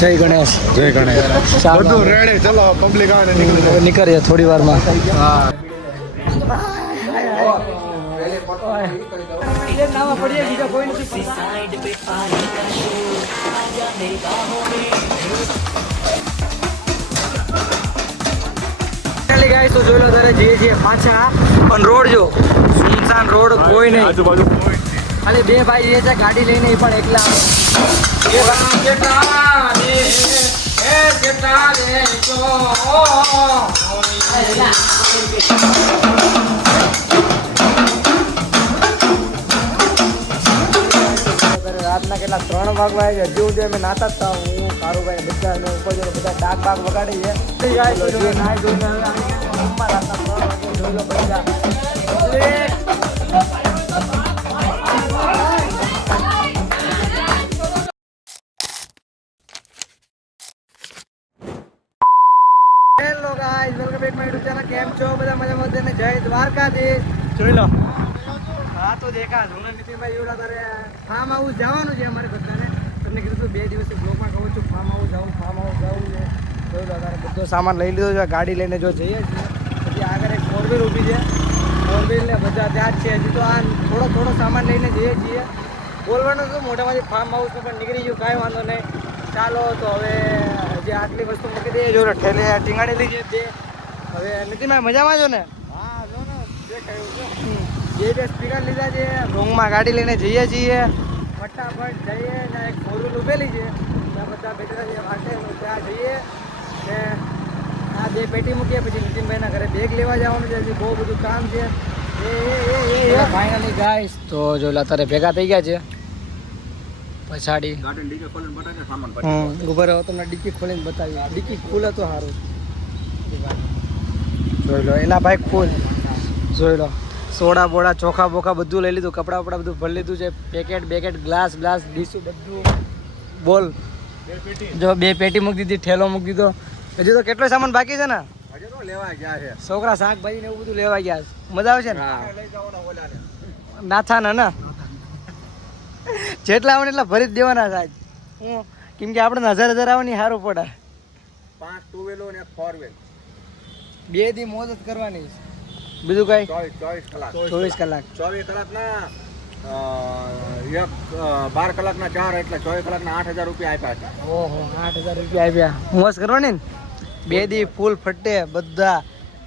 જય ગણેશ. જય ગણેશ. બધું રેડી, ચલો પબ્લિક આવે ને નીકળીએ થોડી વારમાં. હા. તો જોઈ લો તારે જઈએ છીએ પાછા, પણ રોડ જો સુનસાન રોડ, કોઈ નહીં, આજુબાજુ ખાલી બે ભાઈ જે છે ગાડી લઈને એ પણ એકલા રાતના કેટલા 3 વાગવા છે, હજુ સુધી અમે નાતા જ હતા. હું કારુભાઈ બધા ઉપર બધા ડાક બાગ વગાડી છે. Hello guys, welcome back my YouTube channel. કેમ છો બધા? મજામાં છે ને? જય દ્વારકાધીશ. જોઈ લો હા તો દેખા નીતિનભાઈ એવડા તારે ફાર્મ હાઉસ જવાનું છે અમારે બધાને. તમને કીધું 2 દિવસે બ્લોગમાં કહું છું ફાર્મ હાઉસ જવું છે. જોઈ લો તારે બધો સામાન લઈ લીધો છે. ગાડી લઈને જો જઈએ છીએ. પછી આગળ એક 4 વ્હીલ ઊભી છે. 4 વ્હીલ ને બધા ત્યાં જ છે. હજી તો આ થોડો સામાન લઈને જઈએ છીએ. બોલવાનું હતું મોટામાંથી ફાર્મ હાઉસમાં પણ નીકળી ગયું, કાંઈ વાંધો નહીં. ચાલો તો હવે જે આટલી વસ્તુ મૂકી દઈએ. જો ઠેલે ટીંગાડેલી છે તે. હવે નીતિનભાઈ મજામાં છો ને? હા, જો ને દેખાયું છે. બે સ્પીકર લીધા છે. રોંગમાં ગાડી લઈને જઈએ છીએ. ફટાફટ જઈએ ને એક 4 વ્હીલ ઉભેલી છે. ત્યાં બધા બેઠા છે વાંચે, ત્યાં જઈએ ને આ 2 પેટી મૂકીએ. પછી નીતિનભાઈના ઘરે બેગ લેવા જવાનું છે. હજી બહુ બધું કામ છે. ફાઇનલી ગાઈસ તો જો અત્યારે ભેગા થઈ ગયા છે. પછાડી ઉભા રહો, તમને ડિક્કી ખોલીને બતાવી. ડિક્કી ખુલે તો સારું. જોઈ લો એલા ભાઈ, ખુલ. જોઈ લો સોડા બોડા ચોખા બોખા બધું લઈ લીધું. કપડા બપડા બધું ભરી લીધું છે. પેકેટ ગ્લાસ ડીશું બધું. બોલ જો 2 પેટી મૂકી દીધી, ઠેલો મૂકી દીધો. હજી તો કેટલો સામાન બાકી છે ને? હજી તો લેવા ગયા છે છોકરા શાકભાજી ને એવું બધું લેવા ગયા છે. મજા આવશે ને? નાથા ના જેટલા આવે એટલા ભરી જ દેવાના સાહેબ. હું કેમ કે આપણે 1000 આવવાની સારું પડે. 5 2 વ્હીલો ને 4 વ્હીલ. 2 દી મોજ જ કરવાની. બીજું કઈ 24 કલાક. 24 કલાક 24 કલાકના 12 કલાકના 4 એટલે 24 કલાકના 8000 રૂપિયા આપ્યા છે. ઓહો 8000 રૂપિયા આપ્યા. મોજ કરવાની ને 2 દી ફૂલ ફટ્ટે બધા.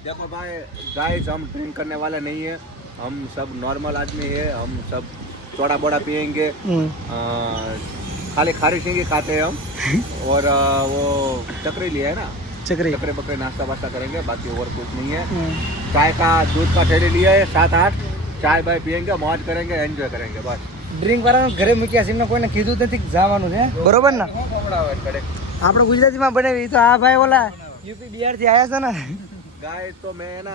देखो भाई गाइस, हम ड्रिंक करने वाले नहीं है. हम सब नॉर्मल आदमी है. हम सब सोडा बोड़ा पियेंगे. खाली खारी सिंगी खाते हैं हम. और वो चक्री लिया है ना, चक्री बकरे नाश्ता वास्ता करेंगे, बाकी और कुछ नहीं है. चाय का दूध का ठेली लिया है 7-8. चाय बाय पियेंगे, मौज करेंगे, एंजॉय करेंगे बस. ડ્રિંક વાળાનું ઘરે મૂક્યા છે, એમને કોઈને કીધું નથી જવાનું છે. બરોબર ને? આપણે ગુજરાતીમાં બનાવી તો આ ભાઈ ઓલા યુપી બિહાર થી આયા છે ને. गाइस तो मैं ना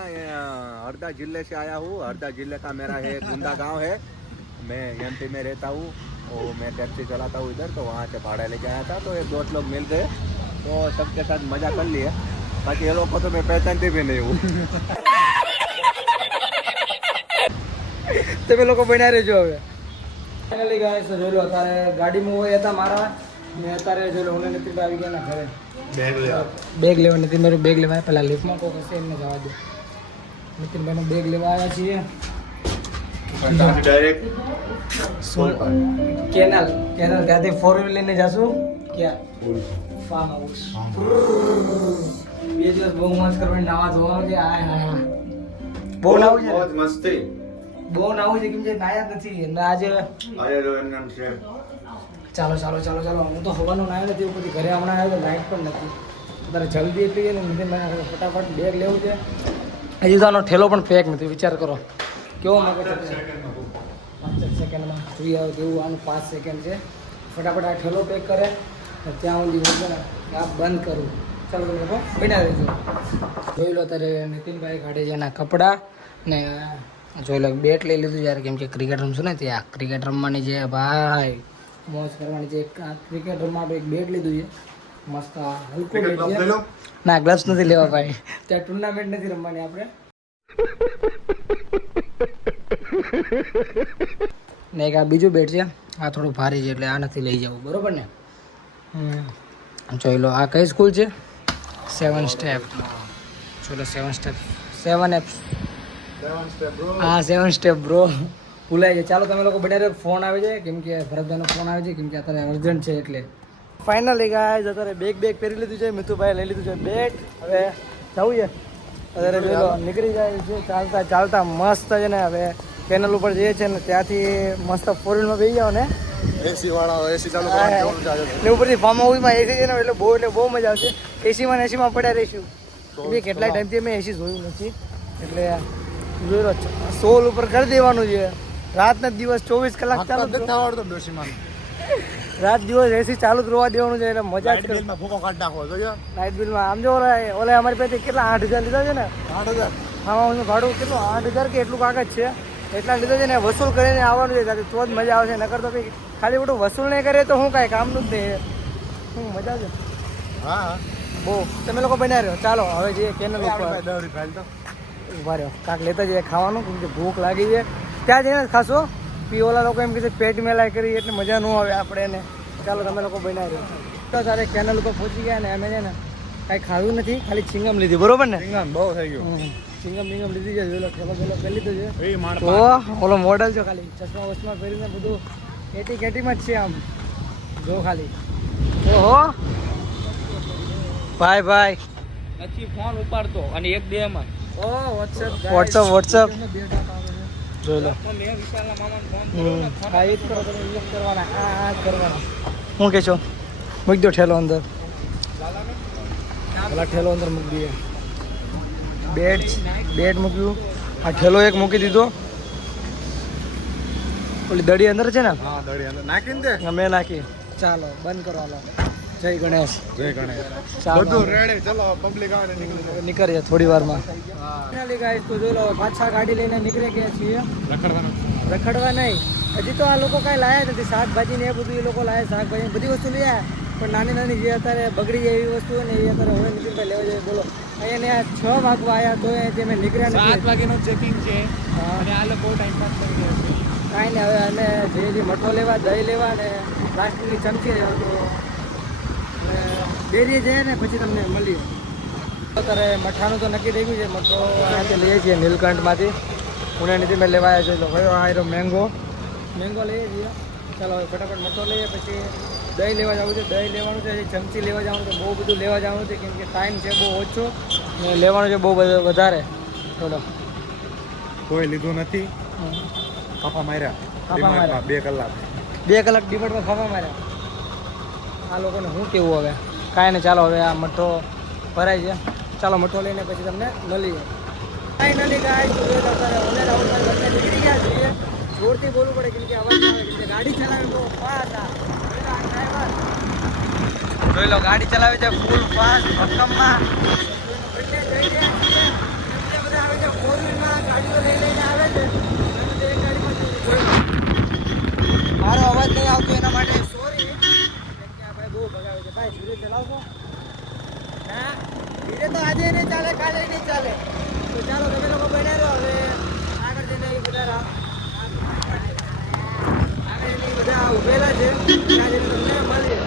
हरदा जिले से आया हूँ. हरदा जिले का मेरा है गुंदा गांव है. मैं एमपी में रहता हूँ और मैं टैक्सी चलाता हूँ इधर. तो वहाँ से भाड़ा लेके आया था. तो 1 दोस्त लोग मिल गए तो सबके साथ मजा कर लिए. बाकी ये लोग को तो मैं पहचानती भी नहीं हूँ. તમે લોકો બન્યા રહેજો. હવે ફાઇનલી ગાઈસ તો જોઈ લો અત્યારે ગાડીમાં હોય હતા મારા ને. અત્યારે જોઈ લો હું નથી આવી ગયા ઘરે. બેગ લેવા નીતિનભાઈ બેગ લેવા પેલા લિફ્ટમાં કોઈ હશે એમને જવા દે. નીતિનભાઈનો બેગ લેવા આવ્યા છીએ ડાયરેક્ટ કેનાલ ત્યાંથી 4 વ્હીલ લઈને જાશું ક્યાં ફાર્મ હાઉસ. 2 દિવસ બહુ મસ્ત કરવાની, નાવા ધોવાનું છે. બહુ નાવું છે, મસ્તી બહુ નાવું છે. કેમ કે નાયા જ નથી અને આજે ચાલો હું તો હવાનું નાયો નથી. પછી ઘરે હમણાં આવ્યો તો લાઇટ પણ નથી. તારે જલ્દી એટલી છે ને નીતિનભાઈ ફટાફટ બેગ લેવું છે. હજી તો આનો ઠેલો પણ પેક નથી. વિચાર કરો કેવો મગજ 5 સેકન્ડમાં ફ્રી આવે તેવું આનું 5 સેકન્ડ છે. ફટાફટ આ ઠેલો પેક કરે ત્યાં સુધી હું છે ને આ બંધ કરું. ચાલો તમે લોકો બના દેજો. જોઈ લો અત્યારે નીતિનભાઈ કાઢે છે એના કપડાં ને જોઈ લો બેટ લઈ લીધું જ્યારે કેમ કે ક્રિકેટ રમશું ને ત્યાં ક્રિકેટ રમવાની છે ભાઈ, મોજ કરવાની છે. ક્રિકેટ રમવા માટે એક બેટ લીધું છે મસ્ત હલકું બેટ છે. ના ગ્લવ્સ નથી લેવા ભાઈ, ત્યાં ટુર્નામેન્ટ નથી રમવાની આપણે. ને એક આ બીજું બેટ છે, આ થોડું ભારી છે એટલે આ નથી લઈ જવું, બરોબર ને? જોઈ લો આ કઈ સ્કૂલ છે 7 સ્ટેપ ચલો 7 સ્ટેપ 7 એપ્સ હા 7 સ્ટેપ બ્રો ભૂલાઈ જાય. ચાલો તમે લોકો બધા ફોન આવે છે કેમ કે ભરતભાઈનો ફોન આવે છે કેમ કે અત્યારે અર્જન્ટ છે એટલે ફાઇનલી ગાઈઝ અત્યારે બેગ પહેરી લીધું છે. મિતુભાઈ લઈ લીધું છે બેગ. હવે જવું છે અત્યારે જોઈ લો નીકળી જાય છે ચાલતા ચાલતા મસ્ત છે ને. હવે કેનલ ઉપર જઈએ છે ને ત્યાંથી મસ્ત 4 વ્હીલમાં બેસી જાઓ ને એસી વાળા એસી ચાલુ કરવાનું ને ઉપરથી ફાર્મ હાઉસમાં એસી છે ને એટલે બહુ મજા આવશે. એસીમાં પડ્યા રહીશું. એટલે કેટલા ટાઈમથી મેં એસી જોયું નથી એટલે જોઈ લો સોલ ઉપર કરી દેવાનું છે. રાતના દિવસ 24 કલાક ચાલુ રાત દિવસ એસી ચાલુ જ રોવા દેવાનું છે એટલે મજા જ કરી. નાઇટ બિલમાં આમ જો ઓલા અમારી પાસે કેટલા 8,000 લીધા છે ને 8,000 ફાર્મ ભાડું કેટલું 8,000 કે એટલું કાગજ છે એટલા લીધા છે ને વસૂલ કરીને આવવાનું છે તો જ મજા આવશે. નકર તો કંઈ ખાલી બધું વસૂલ નહીં કરે તો હું કાંઈ કામનું જ નહીં. શું મજા છે હા બહુ. તમે લોકો બનાવી રહ્યો ચાલો હવે જઈએ કેનલ ઉપર ઉભા રહ્યો કાંક લેતા જઈએ ખાવાનું કેમ કે ભૂખ લાગી છે. ત્યાં જઈને જ ખાશો પી ઓલા લોકો એમ કે પેટ મેલાઈ કરી એટલે મજા ન આવે આપણે એને. ચાલો તમે લોકો બનાવી રહ્યો તો તારે કેનલ ઉપર પહોંચી ગયા ને અમે છે ને કાંઈ ખાવું નથી ખાલી ચિંગમ લીધી બરોબર ને. ચિંગમ બહુ થઈ ગયું. ચિંગમ લીધી છે જોઈ લો ઠેલો કરી લીધું છે. ઓલો મોડલ છે ખાલી ચશ્મા વસમા પહેરીને બધું કેટીમાં જ છે આમ જો ખાલી. ઓહો ભાઈ નથી ફોન ઉપાડતો અને એક બે માં વોટ્સઅપ જોઈ લો મેં વિશાલના મામાને ફોન હા એ જ કરો કરવાના આ કરવાના. શું કે છો મૂકી દો ઠેલો અંદર પેલા ઠેલો અંદર મૂકી દઈએ. બેડ મૂક્યું આ ઠેલો એક મૂકી દીધો. ઓલી દડી અંદર છે ને હા દડી અંદર નાખીને દે મેં નાખી. ચાલો બંધ કરો હાલો. જય ગણેશ. બધું રેડી ચલો પબ્લિક આવે ને નીકળીએ થોડી વારમાં. ફાઇનલી ગાઈસ તો જોઈ લો પાછા ગાડી લઈને નીકળી ગયા છીએ. રખડવા નહીં હજી તો આ લોકો કાંઈ લાયા નથી. શાકભાજી ને એ બધું એ લોકો લાયા શાકભાજી બધી વસ્તુ લઈ આવ્યા પણ નાની જે અત્યારે બગડી જાય એવી વસ્તુ ને એ અત્યારે હવે નીકળતા લેવા જાય. બોલો અહીંયા 6 વાગવા આવ્યા તો અહીંયાથી અમે નીકળ્યા નથી. 7 વાગ્યાનું ચેકિંગ છે અને આ લોકો ટાઈમ પાસ કરી રહ્યા છે. કાંઈ નહીં હવે અમે જે મઠો લેવા દહીં લેવા ને પ્લાસ્ટિકની ચમચી ડેરીએ જઈએ ને પછી તમને મળીએ. અત્યારે મઠાનું તો નક્કી થઈ ગયું છે. મઠો અહીંયાથી લઈએ છીએ નીલકંઠમાંથી પુણેથી મેં લેવાયા છે. કયો આયરો મેંગો લઈએ છીએ. ચાલો હવે ફટાફટ મઠો લઈએ પછી દહીં લેવા જવું છે. દહીં લેવાનું છે ચમચી લેવા જવાનું છે. બહુ બધું લેવા જવાનું છે કેમ કે ટાઈમ છે બહુ ઓછો ને લેવાનું છે બહુ વધારે. ચલો કોઈ લીધું નથી. કાપા માર્યા 2 કલાક ડિમાન્ડમાં ખાવા માર્યા. આ લોકોને શું કેવું હવે કાંઈ નહીં. ચાલો હવે આ મઠો ભરાય છે. ચાલો મઠો લઈને પછી તમને મળીએ. ફાઇનલી નીકળી ગયા છીએ. જોરથી બોલવું પડે કેમ કે અવાજ આવે કેમ કે ગાડી ચલાવે બહુ ફાસ્ટ. જોઈ લો ગાડી ચલાવે છે ફૂલ ફાસ્ટ ભક્કમમાં. બધા આવે છે 4 વ્હીલમાં ગાડીઓ લઈને આવે છે. મારો અવાજ નહીં આવતો એના માટે સોરી. ભાઈ બહુ ભગાવે છે. ભાઈ ધીરે ચલાવશો હા ધીરે તો આજે નહીં ચાલે કાલે નહીં ચાલે. તો ચાલો તમે લોકો બનાવી રહ્યો હવે આગળ જઈને બધા ઉભેલા છે ત્યાં જઈને તમને મળીએ.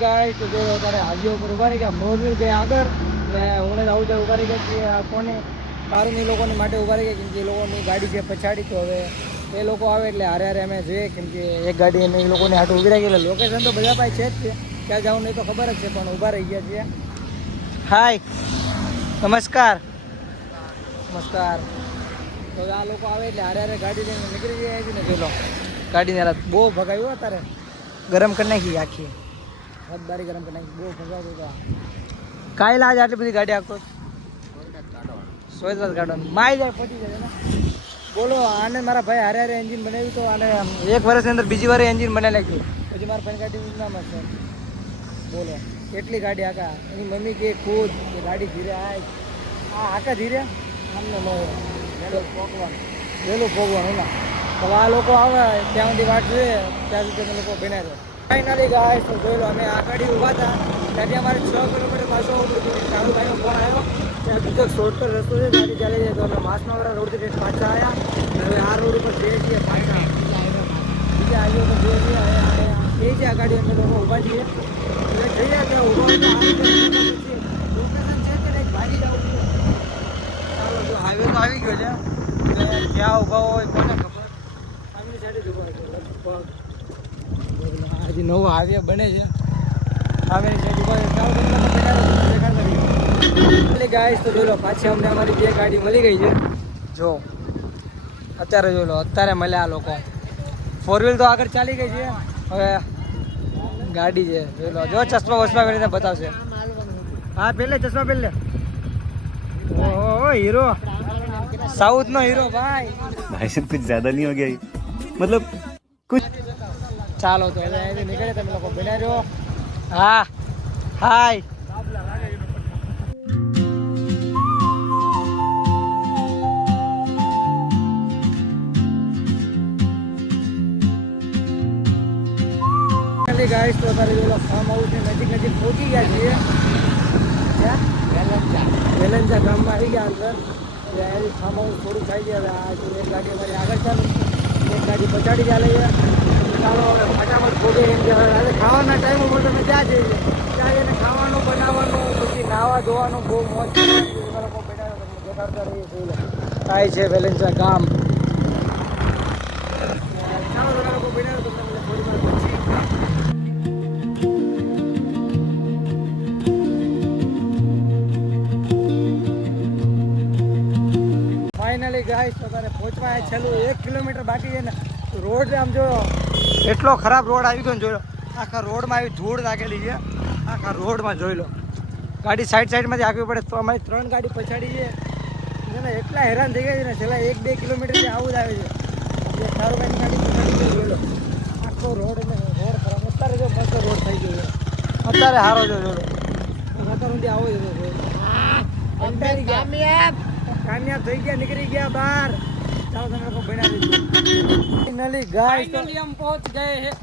ગાઈસ તો જો અત્યારે હાજીઓ ઉપર ઉભા રહી ગયા. મોરબી ગયા આગળ ને હું આવું ત્યાં ઉભા રહી ગયા છીએ. કોને બારની લોકોની માટે ઉભા રહી ગયા કેમ કે એ લોકોની ગાડી છે પછાડી. તો હવે એ લોકો આવે એટલે હારે અમે જઈએ કેમ કે એક ગાડી એને એ લોકોની હાથ ઉભી રહી ગઈ. એટલે લોકેશન તો બધા પાસે છે જ છે ક્યાં જવું નહીં તો ખબર જ છે પણ ઊભા રહી ગયા છીએ. હાય નમસ્કાર. તો આ લોકો આવે એટલે હારે ગાડી લઈને નીકળી જાય છે ને. જોઈ લો ગાડીને બહુ ભગાવ્યું અત્યારે ગરમ કરી નાખી આખી રબદારી ગરમ કરી નાખી બહુ ભગાવતો હતો. કાંઈ લાજ આટલી બધી ગાડી આખો સોયદાસ ગાર્ડન માઈ જાય પહોંચી જાય ને. બોલો આને મારા ભાઈ હારે એન્જિન બનાવ્યું તો આને 1 વર્ષની અંદર બીજી વાર એન્જિન બનાવી નાખ્યું. પછી મારા ભાઈ ગાડી નામ છે. બોલો કેટલી ગાડી આખા એની મમ્મી કે ખુદ કે ગાડી ધીરે આખા ધીરે આમને વહેલું ભોગવાનું ના. તો આ લોકો આવે ત્યાં સુધી વાટ જોઈએ ત્યાં સુધી તમે લોકો બનાવી રહ્યો. ફાઇનલી ગાઈસ તો જોઈ લો અમે આ ગાડી ઊભા હતા ત્યાંથી અમારે 6 કિલોમીટર પાછો ચાલુ ભાઈનો ફોન આવ્યો ત્યાં બીજો શોર્ટકટ રસ્તો છે ત્યાંથી ચાલે જાય તો અમે માસનાવાળા રોડથી કંઈક પાછા આવ્યા હવે આ રોડ ઉપર બે છીએ પાછા બીજા હાઈવે પર બે છીએ હવે એ છે આ ગાડી અમે લોકો ઊભા છીએ એટલે જઈએ ત્યાં ઊભા લોકેશન છે કે નહીં ભાગી જવું ચાલો જો હાઈવે તો આવી ગયો છે એટલે ક્યાં ઊભા હોય કોને ખબર સામેની સાઈડે જ ઊભા છે લગભગ આજે નવો હાઈવે બને છે સામેની સાઈડ ઊભા છે ચાલો તમને દેખાડતા રહીએ ગાઈસ તો જોઈ લો પાછી અમને અમારી બે ગાડી મળી ગઈ છે જો અત્યારે જોઈ લો અત્યારે મળ્યા આ લોકો 4 વ્હીલ તો આગળ ચાલી ગઈ છે હવે ગાડી છે જોઈ લો જો ચશ્મા વસમા કરીને બતાવશે હા પહેલે ચશ્મા પહેલે ઓહો હીરો સાઉથ નો હીરો ભાઈ भाई साहब कुछ ज्यादा नहीं हो गया ये? मतलब कुछ ચાલો તો હવે અહીંથી નીકળે તમે લોકો બન્યા રહ્યો હા હાય ગાઈસ તો અત્યારે પેલો ફાર્મ હાઉસ ની નજીક પહોંચી ગયા છીએ વેલંજા ગામમાં આવી ગયા અંદર ત્યાંથી ફાર્મ હાઉસ થોડું થાય છે હવે આ જો એક ગાડી અમારી આગળ ચાલુ એક ગાડી પછાડી ચાલે છે ચાલો હવે ફટાફટ પહોંચે એમ કે હવે ખાવાના ટાઈમ ઉપર તમે ક્યાં જઈએ ત્યાં જઈને ખાવાનું બનાવવાનું પછી નાવા ધોવાનું બહુ મોજ લોકો દેખાડતા રહીએ જોઈ લો થાય છે વેલંજા ગામ ચાલો લોકો બનાવ્યો તમને થોડી વાર પછી ફાઇનલી ગાઈસ તો તારે પહોંચવા છેલ્લું 1 કિલોમીટર બાકી છે ને રોડ આમ જો એટલો ખરાબ રોડ આવી ગયો ને જોઈ લો આખા રોડમાં આવી ધૂળ લાગેલી છે આખા રોડમાં જોઈ લો ગાડી સાઈડમાંથી આગવી પડે તો અમારી 3 ગાડી પછાડી છે ને એટલા હેરાન થઈ ગયા છે ને છેલ્લા 1-2 કિલોમીટરથી આવું જ આવે છે સારું ગાડી પછાડી જોઈ લો આખો રોડ એટલે રોડ ખરાબ અત્યારે જો મસ્ત રોડ થઈ ગયો છે અત્યારે સારો જો જોઈ લો અત્યાર સુધી આવો જ કામયાબ થઈ ગયા નીકળી ગયા બહાર ચાલો તમે લોકો બના દીધું ફાઇનલી ગાઈસ તો हम पहुंच गए हैं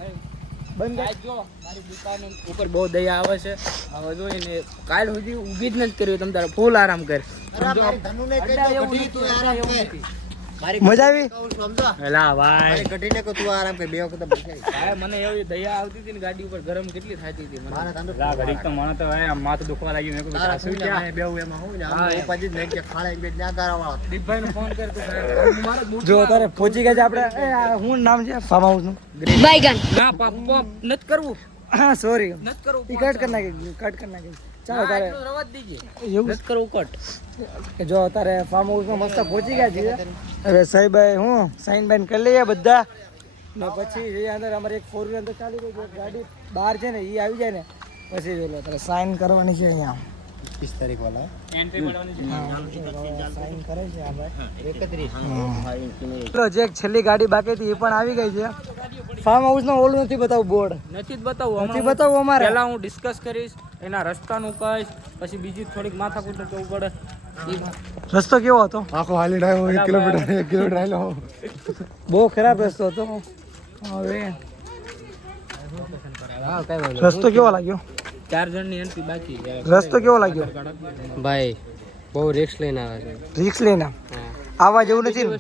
બંધ ગાઈસ જો મારી દુકાન ઉપર બહુ દયા આવે છે હવે જોઈને કાલ સુધી ઊભી જ નથી કર્યું તમ તારે ફૂલ આરામ કર મજા આવી એલા ભાઈ કઢીને કો તું આરામ કર બે વખત ભાઈ મને એવી દયા આવતી હતી ને ગાડી ઉપર ગરમ કેટલી થતી હતી મને લા ઘડીક તો મને તો આ માથું દુખવા લાગ્યું મેં કહ્યું શું ક્યાં બેવ એમાં હું ને આ ઉપાજી ને કે ખાળે બે ન્યા ગારાવાળો દીપભાઈ નો ફોન કર તું જો તારે પહોંચી ગયા છે આપણે હું નામ છે ફાર્મ હાઉસ નું बैगन ના પાપ નત કરવું હા સોરી નત કરવું ઈ કટ કર નાખી ચાલો તારે રવા દીજે એવું નત કરવું કટ કે જો તારે ફાર્મ હાઉસ માં મસ્ત પહોંચી ગયા છે હવે સાહેબ હું સાઈન બાઈન કરી લઈએ બધા ને પછી જે અંદર અમારે એક 4 વ્હીલર અંદર ચાલી ગઈ છે ગાડી બહાર છે ને ઈ આવી જાય ને પછી જો લો તારે સાઈન કરવાની છે અહીંયા 20 तारीख वाला एंट्री बढ़वानी સાઈન કરે છે આ ભાઈ 31 ચલો જે છેલ્લી ગાડી બાકી હતી એ પણ આવી ગઈ છે ફાર્મ હાઉસ નો ઓલું નથી બતાવું બોર્ડ નથી જ બતાવું નથી બતાવું અમારે પહેલા હું ડિસ્કસ કરીશ એના રસ્તાનું કહીશ પછી બીજી થોડીક માથાકૂટ જવું પડે રસ્તો કેવો હતો आंखों हाली ड्राइव 1 किलोमीटर आइलो બહુ ખરાબ રસ્તો હતો હવે રસ્તો કેવો લાગ્યો 4 જણની એન્ટ્રી બાકી રસ્તો કેવો લાગ્યો ભાઈ બહુ રિસ્ક લઈને આવે છે રિક્સ લઈને આવા જેવું નથી ને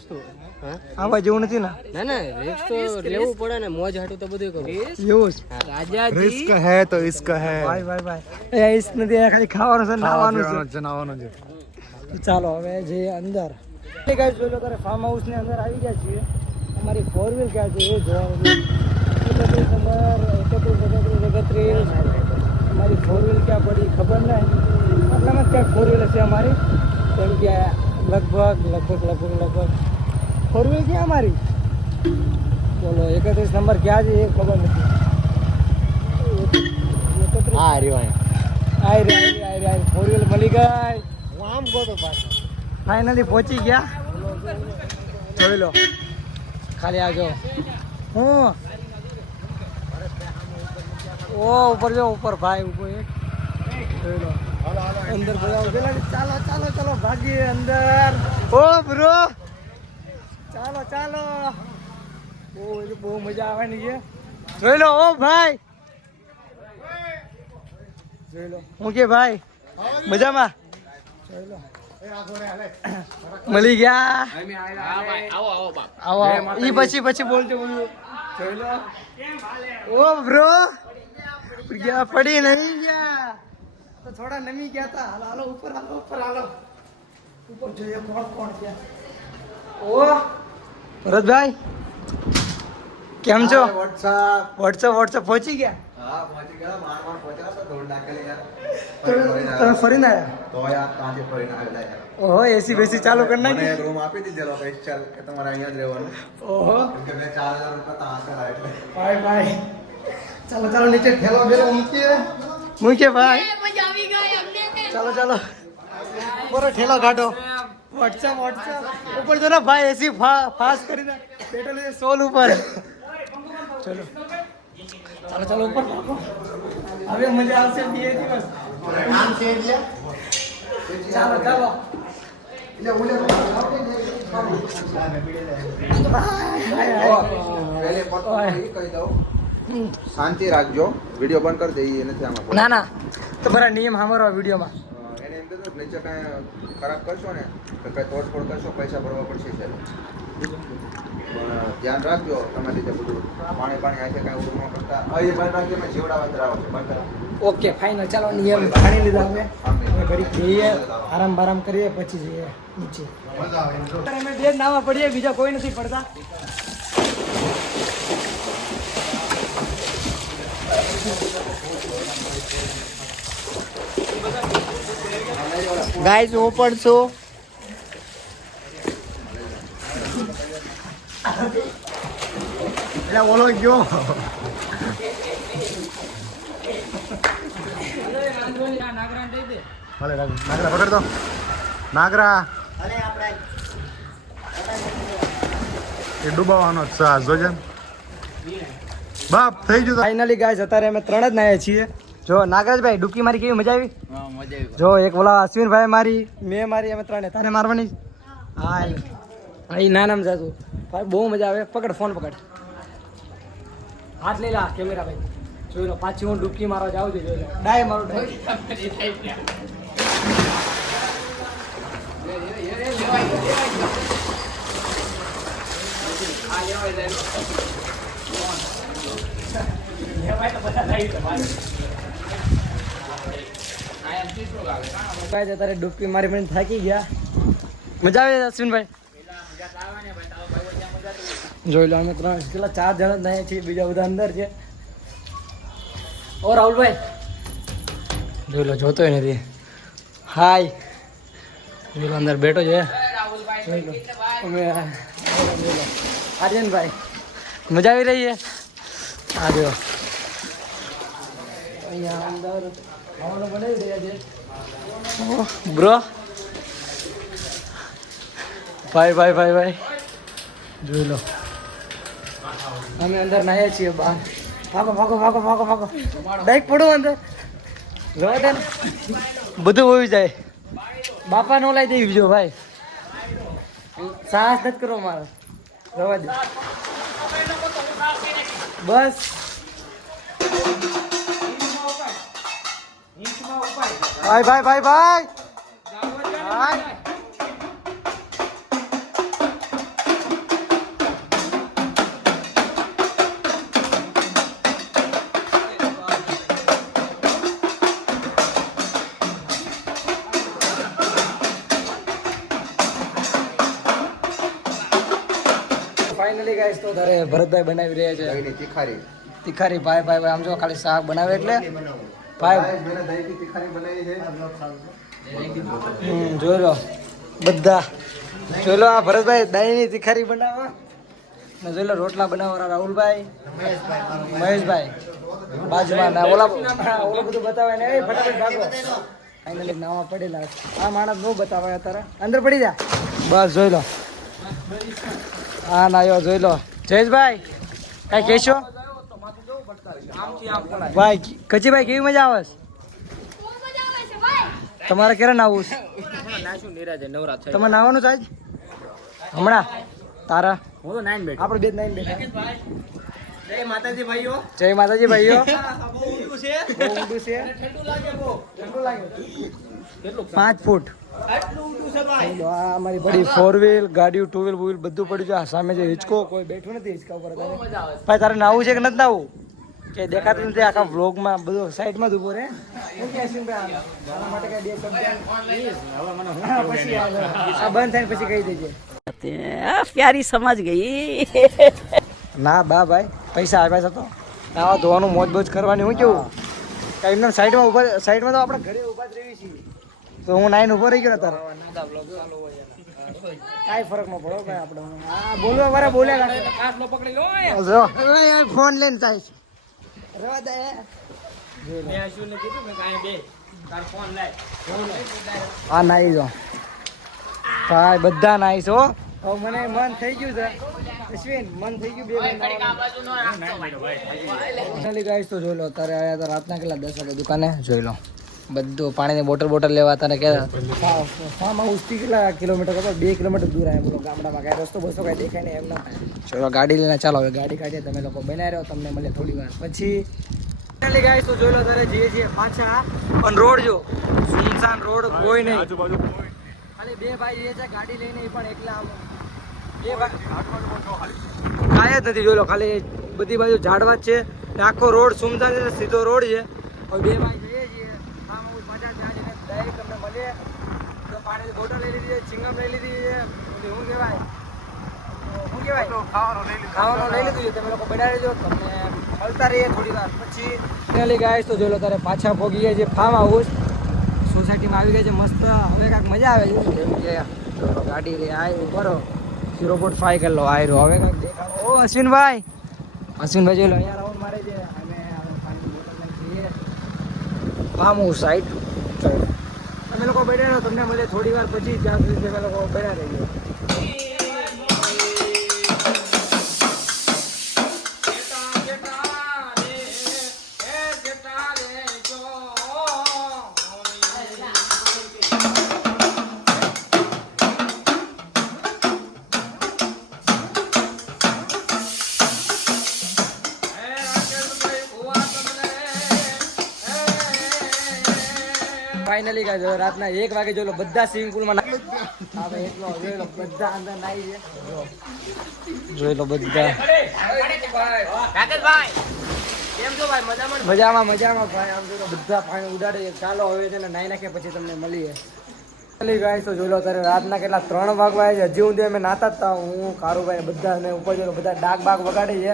આવા જેવું નથી ને ના ના રિસ્ક તો લેવું પડે ને મોજ હાટું તો બધું કરું એવું જ રાજાજી रिस्क है तो इसका है ભાઈ એ ઈસ નથી આ ખાલી ખાવાનું છે નાવાનું છે जनावनो जो ચાલો હવે જે અંદર ગાઈસ જોઈ લો તારે ફાર્મ હાઉસ ની અંદર આવી ગયા છીએ અમારી 4 વ્હીલ ક્યાં છે એ જોવાનું 31 નંબર 31 અમારી 4 વ્હીલ ક્યાં પડી ખબર નહીં આટલામાં જ ક્યાંક 4 વ્હીલ હશે અમારી કેમ કે લગભગ 4 વ્હીલ ક્યાં અમારી બોલો 31 નંબર ક્યાં છે એ ખબર નથી आ रही है આઈ 4 વ્હીલ મળી ગઈ वो आम को तो पास ફાઇનલી પહોંચી ગયા જોઈ લો ખાલી આજો હું ઓ ઉપર જો ઉપર ભાઈ ઉપર એક જોઈ લો અંદર બધા ઉભેલા છે. ચાલો ભાગીએ અંદર ઓ બ્રો ચાલો બહુ મજા આવવાની છે જોઈ લો ઓ ભાઈ જોઈ લો હું કે ભાઈ મજામાં મળી ગયા. આવો આવો ઈ પછી બોલજો બોલું. જોઈ લો. ઓ બ્રો ગયા પડી નહીં ગયા તો થોડા નમી ગયા હતા. હાલો ઉપર હાલો ઉપર જોઈએ કોણ ગયા. ઓ ભરતભાઈ કેમ છો? વોટ્સઅપ પહોંચી ગયા? હા પહોંચી ગયા. માર પહોંચ્યા તો ઢોલ નાખેલી યાર. તમે ફરીને આવ્યા? તો યાર ત્યાંથી ફરીને આવેલા યાર. ઓહો એસી બેસી ચાલુ કરી મને નાખી. એક રૂમ આપી દીધેલો સ્પેશિયલ કે તમારે અહીંયા જ રહેવાનું. ઓહો કેમ કે મેં 4000 રૂપિયા તો આશા એટલે ભાઈ ચાલો નીચે ઠેલો બેલો મૂકીએ ભાઈ. ચાલો બરો ઠેલો કાઢો. વોટ્સઅપ ઉપર જો ને ભાઈ એસી ફાસ્ટ કરી દે. બેઠો છે સોલ ઉપર. ચાલો ઉપર હવે મજા આવશે 2 દિવસ. કામ છે એટલે ચાલો શાંતિ રાખજો. વિડીયો બંધ કરી દઈએ નથી આમાં. ના તમારા નિયમ સાંભળો વિડીયોમાં. એને એમ કીધું નીચે કાંઈ ખરાબ કરશો ને તો કાંઈ તોડફોડ કરશો પૈસા ભરવા પડશે સાહેબ. પણ ધ્યાન રાખજો તમારી રીતે બધું પાણી આખે કાંઈ ઉડું ન કરતા. અહીં બંધ રાખજો. મેં જીવડા બંધ બંધ કરાવો. Okay final. ચાલો નિયમ જાણી લીધા અમે ઘડી જઈએ આરામ કરીએ પછી જઈએ નીચે. અમે બે જ નાવા પડીએ બીજા કોઈ નથી પડતા. ગાઈસ હું પણ છું. એટલે ઓલો ગયો. નાગરા પકડ દો. નાગરા એ ડૂબાવાનો જ છે. જોજે બાપ થઈ ગયું. ફાઇનલી ગાઈસ અત્યારે અમે 3 જ નાયા છીએ. જો નાગરાજભાઈ ડૂબકી મારી કેવી મજા આવી? જો એક ઓલા અશ્વિનભાઈ મારી, મેં મારી, અમે 3. તારે મારવાની? હા એ નાનામાં જાતું ભાઈ બહુ મજા આવે. પકડ ફોન પકડ. હાથ લઈ લા કેમેરા ભાઈ. જોઈ લો પાછી હું ડૂબકી મારવા જાઉં છું. જોઈ લો ડાય મારો ડાય. અત્યારે ડૂબકી મારી મને થાકી ગયા. મજા આવે અશ્વિનભાઈ? જોઈ લો અમે 4 જણા જ નહીં છીએ. બીજા બધા અંદર છે. ઓ રાહુલભાઈ જોઈ લો જોતોય નથી. હાય જોઈ લો અંદર બેઠો છે. જોઈ લો અમે આર્યનભાઈ મજા આવી રહી છે. આ જો અહીંયા અંદર ખાવાનું બનાવી રહ્યા છે બ્રો. ભાઈ જોઈ લો અમે અંદર નાહીએ છીએ. બહાર ભાગો ડાયરેક્ટ પડો અંદર. જોવા દે બધું હોવી જાય. બાપા નો લાવી દેવી જો ભાઈ. સાહસ નથી કરવો મારો. રવા દે બસ. ભાઈ ફાઇનલી ગાઈસ તો તારે ભરતભાઈ બનાવી રહ્યા છે દહીંની તીખારી. ભાઈ આમ જો ખાલી શાક બનાવે એટલે ભાઈ મેં દહીંની તીખારી બનાવી છે. જોઈ લો બધા. જોઈ લો આ ભરતભાઈ દહીંની તીખારી બનાવવા ને જોઈ લો રોટલા બનાવવાના રાહુલભાઈ, મહેશભાઈ બાજુમાં ના ઓલા બધું બતાવે ને. ફટાફટ ભાગો. ફાઇનલી નાવા પડેલા. આ માણસ નો બતાવે અત્યારે. અંદર પડી જા બસ. જોઈ લો હા નાયો. જોઈ લો જયેશભાઈ કઈ કહેશો? ભાઈ કચીભાઈ કેવી મજા આવે? તમારે ક્યારે નાવું? તમારે નાવાનું છે આજ? હમણાં તારા આપણે બે નાઈન બેઠા. જય માતાજી ભાઈઓ. બહુ ઊંડું છે. 5 ફૂટ આ અમારી પડી 4 વ્હીલ ગાડીઓ 2 વ્હીલ વ્હીલ બધું પડ્યું છે. આ સામે જે હિંચકો કોઈ બેઠું નથી હિંચકા ઉપર ભાઈ. તારે નાવું છે કે નથી નાવું કે દેખાતું નથી આખા વ્લોગમાં બધું સાઈડમાં જ ઉભો રહે. શું કે અશ્વિનભાઈ આના માટે કઈ બે શબ્દ પછી આ બંધ થાય પછી કહી દેજે. प्यारी समझ गई ના બા ભાઈ પૈસા આપ્યા છે તો આવા ધોવાનું મોજ બોજ કરવાની. હું કેવું કઈ એમને સાઈડમાં ઉભા સાઈડમાં તો આપણે ઘરે ઉભા જ રહેવી છીએ. તો હું નાઈન ઉભો રહી ગયો તારે કાંઈ ફરક ન પડો ભાઈ આપણે. હા બોલવા વાળા બોલ્યા પકડી લો ફોન લઈને થાય રવા દે. હા નાઈ જો ભાઈ બધા નાઈશ હો. હવે મને મન થઈ ગયું છે અશ્વિન મન થઈ ગયું. બે ગાઈસ તો જોઈ લો અત્યારે આવ્યા તો રાતના કેટલા 10 વાગે દુકાને જોઈ લો બધું પાણીની બોટલ લેવા તને કે ફાર્મ હાઉસથી કેટલા કિલોમીટર ખબર 2 કિલોમીટર દૂર આવ્યા બોલો ગામડામાં કાંઈ રસ્તો બસો કાંઈ દેખાય નહીં એમ ના. ચલો ગાડી લઈને ચાલો હવે ગાડી કાઢીએ તમે લોકો બનાવી રહ્યો તમને મળે થોડી વાર પછી. ગાઈસ તો જોઈ લો અત્યારે જઈએ છીએ પાછા પણ રોડ જો સુનસાન રોડ કોઈ નહીં ખાલી બે ભાઈ જે છે ગાડી લઈને એ પણ એકલા આમ બે ભાઈ કાંઈ જ નથી જોઈ લો ખાલી બધી બાજુ ઝાડવા જ છે આખો રોડ સુમસાન છે સીધો રોડ છે. હવે બે ભાઈ જઈએ છીએ ફાર્મ હાઉસ પાછા ત્યાં જઈને ડાયરેક્ટ તમને મળીએ તો પાણીની બોટલ લઈ લીધી છે ચિંગમ લઈ લીધી છે શું કહેવાય ખાવાનું લઈ લીધું છે તમે લોકો બનાવી દેજો તમને મળતા રહીએ થોડી વાર પછી. ફાઇનલી ગાઈસ તો જોઈ લો તારે પાછા પહોંચી ગયા છે ફાર્મ હાઉસ સોસાયટીમાં આવી ગઈ છે મસ્ત. હવે કાંઈક મજા આવે છે જેમ કે ગાડી રે આવ્યું બરો 0.5 કરી લો આવ્યો હવે કાંઈક દેખાડો. ઓ અશ્વિનભાઈ જોઈ લો અહીંયા રાઉન્ડ મારે છે અમે પાણીની બોટલ લઈને જઈએ ફાર્મ હાઉસ સાઈડ. ચલો તમે લોકો બેઠા રહો તમને મળે થોડી વાર પછી ત્યાં સુધી તમે લોકો બેઠા રહીએ. ફાઇનલી ગાઈસ રાતના 1 વાગે જોઈ લો બધા સ્વિમિંગ પુલમાં બધા અંદર નાઈ છે જોઈ લો બધા. મજામાં ભાઈ આમ જોઈ લો બધા પાણી ઉડાડે છે. ચાલો હવે છે ને નાઈ નાખીએ પછી તમને મળીએ. ગાઈસ તો જોઈ લો અત્યારે રાતના કેટલા 3 વાગવા છે હજી સુધી અમે નાતા જ હતા હું કારુભાઈ બધા અને ઉપર જોઈ લો બધા ડાક બાગ વગાડે છે.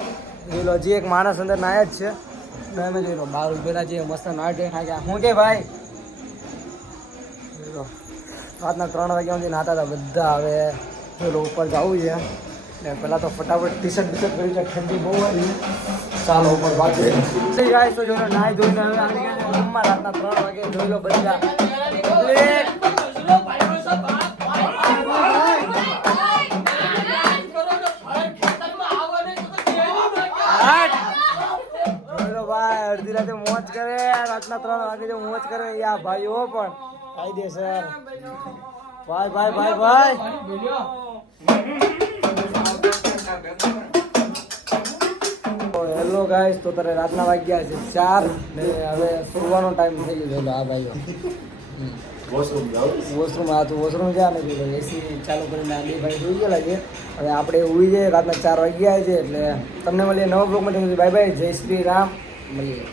જોઈ લો હજી એક માણસ અંદર નાય જ છે અમે જોઈ લો બહાર ઉભેલા છે મસ્ત નાટે ખાઈ હું કે ભાઈ રાતના 3 વાગ્યા સુધી નાતા હતા બધા. હવે પેલો ઉપર જવું છે ને પહેલાં તો ફટાફટ ટી શર્ટ કર્યું છે ઠંડી બહુ હતી ચાલો ઉપર બાકી ગાઈસ તો જોઈ લો નાહી ધોઈને હવે આવી ગયા રૂમમાં રાતના 3 વાગે જોઈ લો બધા. ભાઈ અડધી રાતે મોજ કરે રાતના 3 વાગે જો મોજ કરે યા ભાઈઓ પણ કાયદેસર ભાઈ. હેલો ગાઈસ તો તારે રાતના વાગ્યા છે 4 ને હવે સુવાનો ટાઈમ થઈ ગયો. આ ભાઈઓ વોશરૂમ વોશરૂમ જા ને એસી ચાલુ કરીને આ બે ભાઈ સુઈ ગયેલા છે. હવે આપણે ઉઈ જઈએ રાતના 4 વાગ્યા છે એટલે તમને મળીએ નવો બ્લોગમાં. બાય બાય જય શ્રી રામ મળીએ.